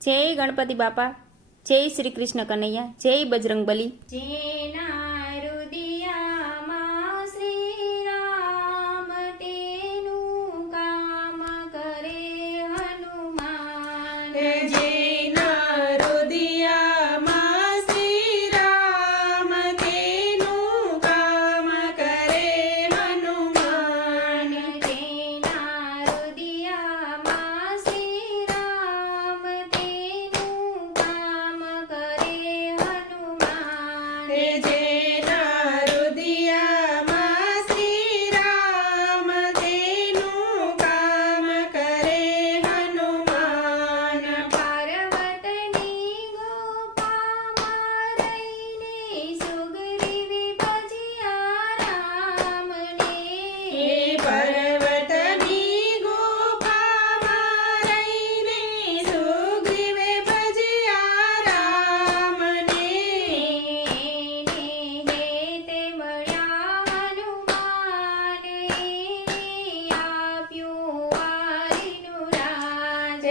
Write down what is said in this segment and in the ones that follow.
જય ગણપતિ બાપા, જય શ્રી કૃષ્ણ કનૈયા, જય બજરંગબલી. જેના હૃદયમાં શ્રી રામ તેનું કામ કરે હનુમાન. જેના હૃદયમાં શ્રી રામ તેનું કામ કરે હનુમાન. જેના હૃદયમાં શ્રી રામ તેનું કામ કરે હનુમાન. જેના હૃદયમાં શ્રી રામ તેનું કામ કરે હનુમાન. પાર્વતીની ગોપામાં રહીને સુગ્રીવી ભજ્યા રામને. પર્વતની ગુફામાં રહીને સુગ્રીવે ભજ્યા રામને. તે મળ્યા હનુમાન એને આપ્યું વાલીનું રાજ.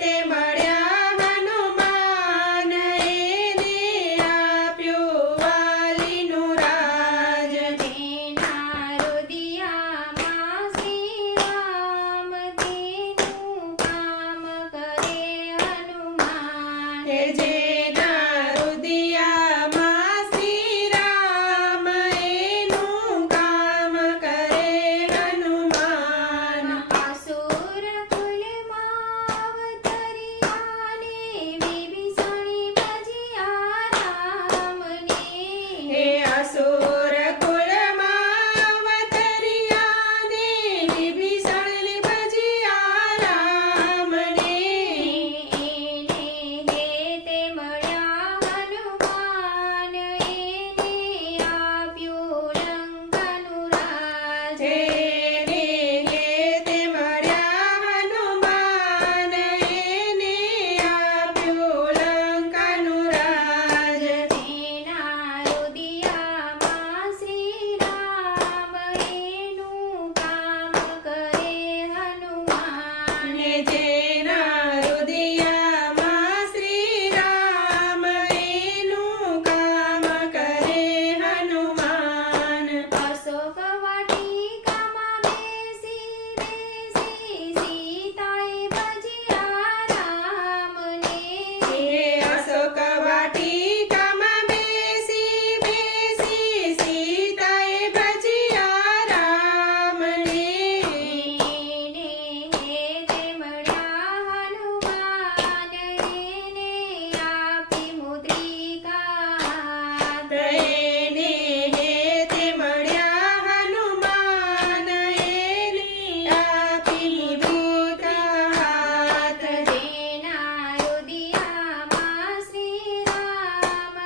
તે મળ્યા હનુમાન એને આપ્યું વાલીનું રાજ. તેના હૃદયમાં શ્રી રામ તેનું કામ કરે હનુમાન. જેના હૃદયમાં શ્રી રામ એનું કામ કરે હનુમાન. આસુર કુલમાં અવતર્યાને વિભીષણી ભજ્યા રામને. અસુર કુળમાં અવતર્યાને વિભીષણ ભજ્યા રામને. તે મળ્યા હનુમાન એને આપ્યું લંકાનું રાજ. તે મળ્યા હનુમાન એને આપ્યું લંકાનું રાજ. તેના હૃદયમાં શ્રી રામ એનું કામ કરે હનુમાન. જેના હૃદયમાં શ્રી રામ એનું કામ કરે હનુમાન. અશોક વાટિકામાં બેસી સીતાએ ભજ્યા રામને. અશોક વાટિકામાં બેસી સીતાએ ભજ્યા રામને. તે મળ્યા હનુમાન એને આપી મુદ્રિકા હાથ. તે મળ્યા હનુમાન એને આપી મુદ્રિકા હાથ. જેના હૃદયમાં શ્રી રામ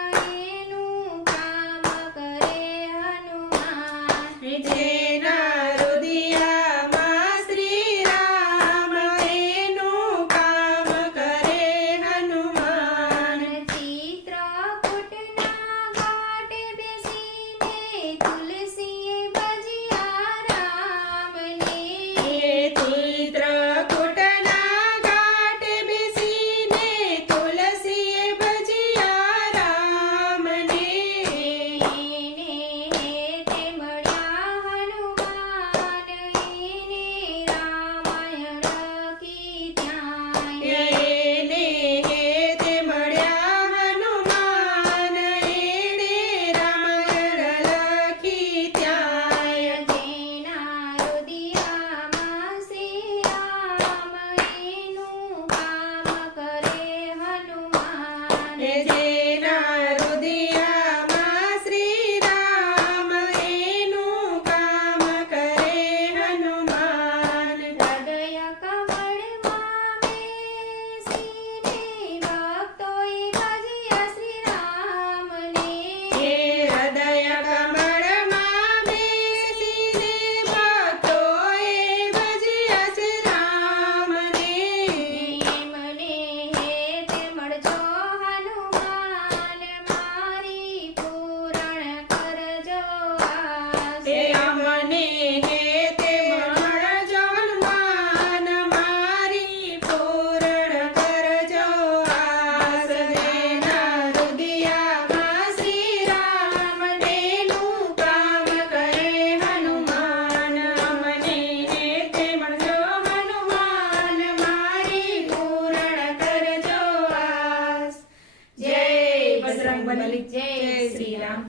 એનું કામ કરે હનુમાન. જેના હૃદયમાં શ્રી રામ એનું કામ કરે હનુમાન. ચિત્રકૂટના ઘાટે બેસીને તુલસીએ ભજ્યા રામને. ચિત્રકૂટના ઘાટે બેસીને તુલસીએ ભજ્યા રામને. તે મળ્યા જય